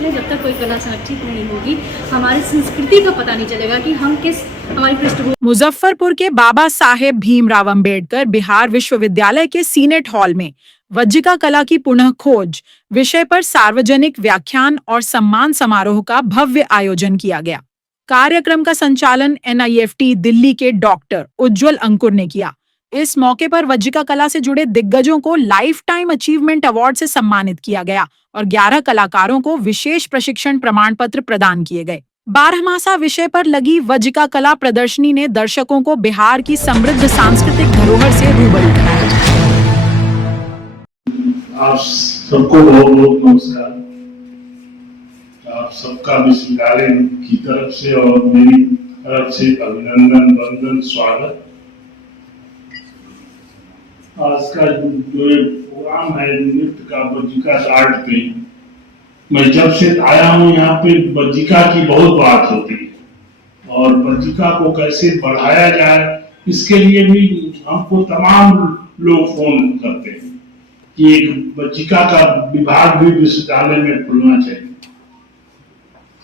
रखते हैं। जब तक कोई कला संरक्षित नहीं होगी, हमारी संस्कृति का पता नहीं चलेगा कि हम किस हमारी पृष्ठभूमि। मुजफ्फरपुर के बाबा साहेब भीमराव अंबेडकर बिहार विश्वविद्यालय के सीनेट हॉल में वज्जिका कला की पुनः खोज विषय पर सार्वजनिक व्याख्यान और सम्मान समारोह का भव्य आयोजन किया गया। कार्यक्रम का संचालन NIFT दिल्ली के डॉक्टर उज्ज्वल अंकुर ने किया। इस मौके पर वज्जिका कला से जुड़े दिग्गजों को लाइफ टाइम अचीवमेंट अवार्ड से सम्मानित किया गया और 11 कलाकारों को विशेष प्रशिक्षण प्रमाण पत्र प्रदान किए गए। 12मासा विषय पर लगी वज्जिका कला प्रदर्शनी ने दर्शकों को बिहार की समृद्ध सांस्कृतिक धरोहर से रूबरू कराया। आप सबको बहुत बहुत नमस्कार। आप सबका विश्वविद्यालय की तरफ से और मेरी तरफ से अभिनंदन, वंदन, स्वागत। आज का जो प्रोग्राम है नृत्य का वज्जिका आर्ट पे, मैं जब से आया हूँ यहाँ पे वज्जिका की बहुत बात होती है और वज्जिका को कैसे बढ़ाया जाए, इसके लिए भी हमको तमाम लोग फोन करते हैं कि एक वज्जिका का विभाग भी विश्वविद्यालय में खुलना चाहिए।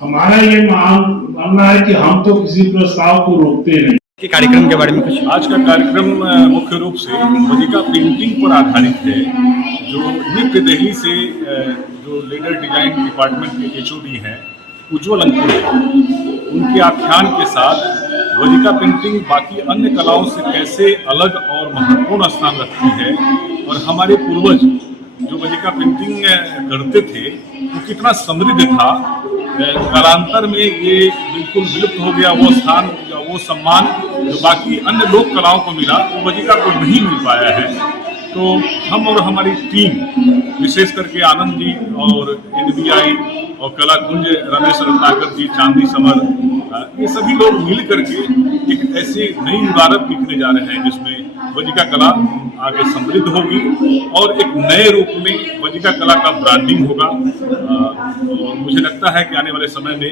हमारा ये मानना है कि हम तो किसी प्रस्ताव को रोकते नहीं। के कार्यक्रम के बारे में कुछ। आज का कार्यक्रम मुख्य रूप से वज्जिका पेंटिंग पर आधारित है, जो निफ्ट दिल्ली से जो लीडर डिजाइन डिपार्टमेंट के HOD हैं उज्ज्वल अंकुर है, उनके आख्यान के साथ वज्जिका पेंटिंग बाकी अन्य कलाओं से कैसे अलग और महत्वपूर्ण स्थान रखती है और हमारे पूर्वज जो वज्जिका पेंटिंग करते थे वो कितना समृद्ध था। कालांतर में ये बिल्कुल विलुप्त हो गया वो स्थान या वो सम्मान जो बाकी अन्य लोक कलाओं को मिला वो वज्जिका को नहीं मिल पाया है। तो हम और हमारी टीम विशेष करके आनंद जी और NBI और कला कुंज रमेश रत्नाकर जी, चांदी समर, ये सभी लोग मिल करके एक ऐसी नई इबारत लिखने जा रहे हैं जिसमें वज्जिका कला आगे समृद्ध होगी और एक नए रूप में वज्जिका कला का ब्रांडिंग होगा। और मुझे लगता है कि आने वाले समय में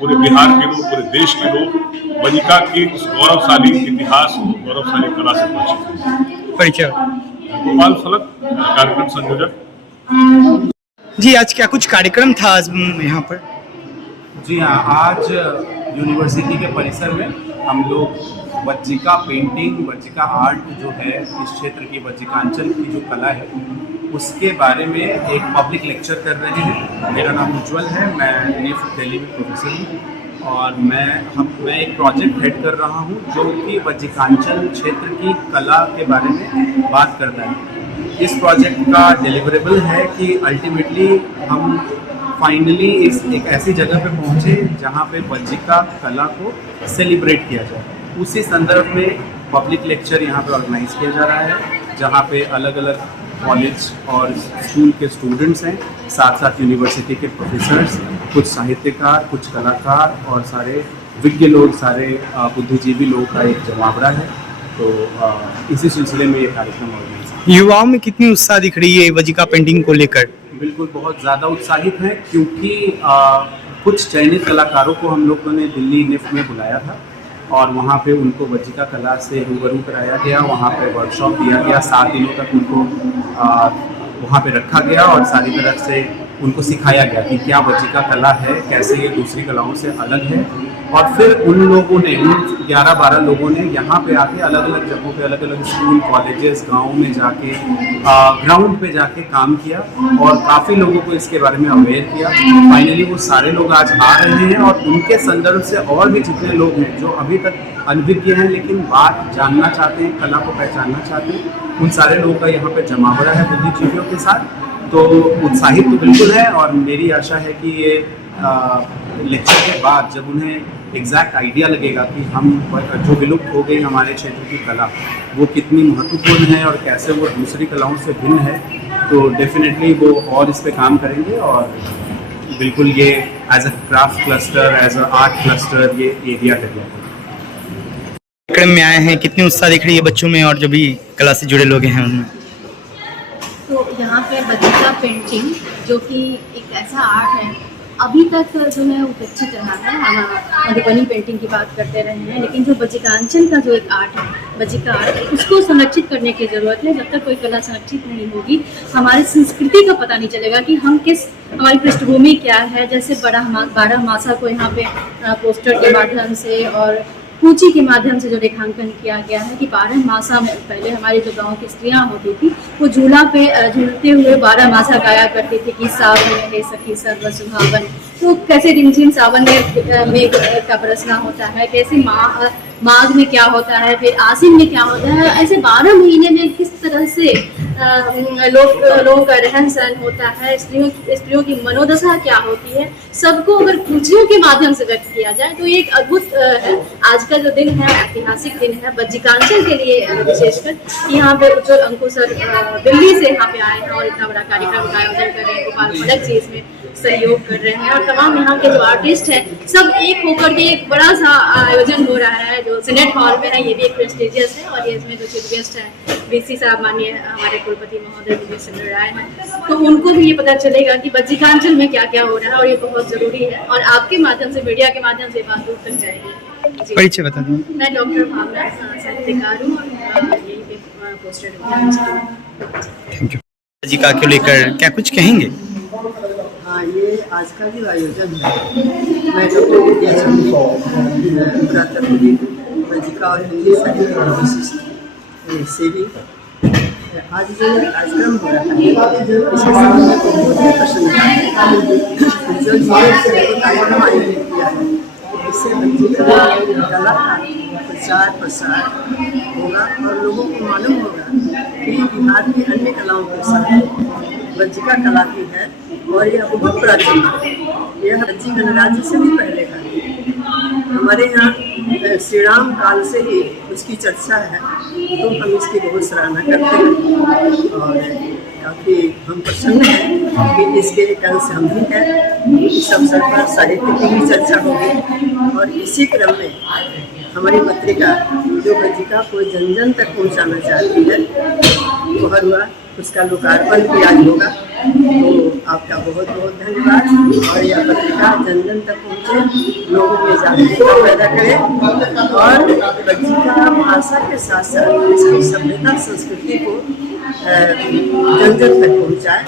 पूरे बिहार के लोग, पूरे देश के लोग वज्जिका की इस गौरवशाली इतिहास, गौरवशाली कला से परिचित हैं। परिचय गोपाल फलक, कार्यक्रम संयोजक। जी, आज क्या कुछ कार्यक्रम था आज यहाँ पर? जी हाँ, आज यूनिवर्सिटी के परिसर में हम लोग वज्जिका पेंटिंग, वज्जिका आर्ट जो है इस क्षेत्र की वज्जिकांचल की जो कला है उसके बारे में एक पब्लिक लेक्चर कर रहे हैं। मेरा नाम उज्ज्वल है, मैं निफ्ट दिल्ली में प्रोफेसर हूँ और मैं एक प्रोजेक्ट हेड कर रहा हूँ जो कि वज्जिकांचल क्षेत्र की कला के बारे में बात करता है। इस प्रोजेक्ट का डिलीवरेबल है कि अल्टीमेटली हम फाइनली इस एक ऐसी जगह पे पहुँचे जहाँ पे वज्जिका कला को सेलिब्रेट किया जाए। उसी संदर्भ में पब्लिक लेक्चर यहाँ पे ऑर्गेनाइज किया जा रहा है, जहाँ पे अलग अलग कॉलेज और स्कूल के स्टूडेंट्स हैं, साथ साथ यूनिवर्सिटी के प्रोफेसर्स, कुछ साहित्यकार, कुछ कलाकार और सारे विज्ञ लोग, सारे बुद्धिजीवी लोग का एक जमावड़ा है। तो इसी सिलसिले में ये कार्यक्रम ऑर्गेनाइज है। युवाओं में कितनी उत्साह दिख रही है वज्जिका पेंटिंग को लेकर? बिल्कुल बहुत ज़्यादा उत्साहित हैं, क्योंकि कुछ चयनित कलाकारों को हम लोगों ने दिल्ली निफ्ट में बुलाया था और वहाँ पे उनको वज्जिका कला से रूबरू कराया गया। वहाँ पे वर्कशॉप दिया गया, 7 दिनों तक उनको वहाँ पे रखा गया और सारी तरह से उनको सिखाया गया कि क्या वज्जिका कला है, कैसे ये दूसरी कलाओं से अलग है। और फिर उन लोगों ने, उन 11-12 लोगों ने यहाँ पे आके अलग अलग जगहों पे, अलग अलग स्कूल, कॉलेजेस, गाँव में जाके ग्राउंड पे जाके काम किया और काफ़ी लोगों को इसके बारे में अवेयर किया। फाइनली वो सारे लोग आज आ रहे हैं और उनके संदर्भ से और भी जितने लोग हैं जो अभी तक अनभिज्ञ हैं लेकिन बात जानना चाहते हैं, कला को पहचानना चाहते हैं, उन सारे लोगों का यहाँ पे जमावड़ा है बुद्धिजीवियों के साथ। तो उत्साहित तो बिल्कुल है और मेरी आशा है कि ये लेक्चर के बाद जब उन्हें एग्जैक्ट आइडिया लगेगा कि हम जो विलुप्त हो गई हमारे क्षेत्र की कला वो कितनी महत्वपूर्ण है और कैसे वो दूसरी कलाओं से भिन्न है, तो डेफिनेटली वो और इस पे काम करेंगे और बिल्कुल ये as a craft cluster, as a art cluster ये एरिया डेवलप होगा। कार्यक्रम में आए हैं, कितनी उत्साह दिख रही है बच्चों में और जो भी कला से जुड़े लोग हैं उनमें? तो यहाँ पे वज्जिका पेंटिंग जो कि एक ऐसा आर्ट है अभी तक जो है उपेक्षित रहा है। हम मधुबनी पेंटिंग की बात करते रहे हैं, लेकिन जो वज्जिकांचल का जो एक आर्ट है बज्जिका आर्ट, उसको संरक्षित करने की ज़रूरत है। जब तक कोई कला संरक्षित नहीं होगी, हमारी संस्कृति का पता नहीं चलेगा कि हम किस, हमारी पृष्ठभूमि क्या है। जैसे बारह मासा को यहाँ पे पोस्टर के माध्यम से और कूची के माध्यम से जो रेखांकन किया गया है कि 12 मासा में पहले हमारी जो गांव की स्त्रियां होती थी वो झूला पे झूलते हुए 12 मासा गाया करती थी कि सावन है सखी सर्व सुहावन। तो कैसे रिमझिम सावन में मेघ का बरसना होता है, कैसे माघ में क्या होता है, फिर आसिन में क्या होता है, ऐसे 12 महीने में किस तरह से लोगों का रहन सहन होता है, स्त्रियों की मनोदशा क्या होती है, सबको अगर कुचियों के माध्यम से व्यक्त किया जाए तो ये एक अद्भुत है। आज का जो दिन है ऐतिहासिक दिन है बज्जिकांचल के लिए, विशेषकर यहाँ पे उज्ज्वल अंकुर सर दिल्ली से यहाँ पे आए हैं और इतना बड़ा कार्यक्रम का आयोजन कर रहे हैं। गोपाल फलक जी इसमें सहयोग कर रहे हैं और तमाम यहाँ के जो आर्टिस्ट हैं सब एक होकर के एक बड़ा सा आयोजन हो रहा है जो सीनेट हॉल में है। ये भी एक प्रेस्टिजियस है और ये इसमें जो चीफ गेस्ट है वीसी साहब माननीय हमारे कुलपति महोदय विजय चंद्र राय हैं, तो उनको भी ये पता चलेगा कि बज्जिकांचल में क्या क्या हो रहा है और ये बहुत जरूरी है और आपके माध्यम से, मीडिया के माध्यम से बात दूर तक जाएगी। परिचय बता दीजिए। मैं डॉक्टर भावना साहित्यकार हूँ और यही पे पोस्टर थैंक यू। बज्जिका को लेकर क्या कुछ कहेंगे? हाँ, ये आज का जो आयोजन है, मैं डॉक्टर विद्या चंद्र पुरातत्वविद, बज्जिका और हिंदी साहित्य विशिष्ट सेवी, आज जो कार्यक्रम हो रहा है इसके संबंध में बहुत ही प्रसन्नता है। जो कार्यक्रम आयोजित किया है इससे बज्जिका कला का प्रचार प्रसार होगा और लोगों को मालूम होगा कि बिहार में अन्य कलाओं के साथ बज्जिका कला की है और यह बहुत प्राचीन है। यह बज्जी गणराज्य से भी पहले का है। हमारे यहाँ श्री राम काल से ही उसकी चर्चा है, तो हम इसकी बहुत सराहना करते हैं और काफ़ी हम प्रसन्न हैं कि इसके एक अंश हम भी हैं। इस अवसर पर साहित्य की भी चर्चा होगी और इसी क्रम में हमारी पत्रिका जो बज्जिका को जन जन तक पहुँचाना चाहती है वो हर हुआ उसका लोकार्पण भी आज होगा। तो आपका बहुत बहुत धन्यवाद और यह पत्रिका जन जन तक पहुँचे, लोगों में जागरूकता पैदा करे और बज्जिका भाषा के साथ साथ इसकी सभ्यता संस्कृति को जन जन तक पहुँचाए।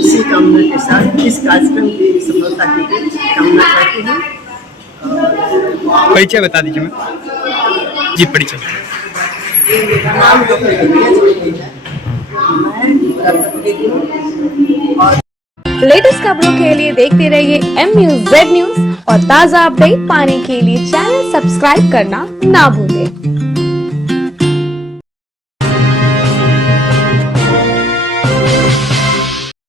इसी कामना के साथ इस कार्यक्रम की सफलता की भी कामना करती हूँ। परिचय बता दीजिए। मैं जी परिचय। मेरा नाम डॉक्टर विद्या चंद्र है, मैं पुरातत्वविद हूँ और लेटेस्ट खबरों के लिए देखते रहिए MUZ न्यूज और ताज़ा अपडेट पाने के लिए चैनल सब्सक्राइब करना ना भूलें।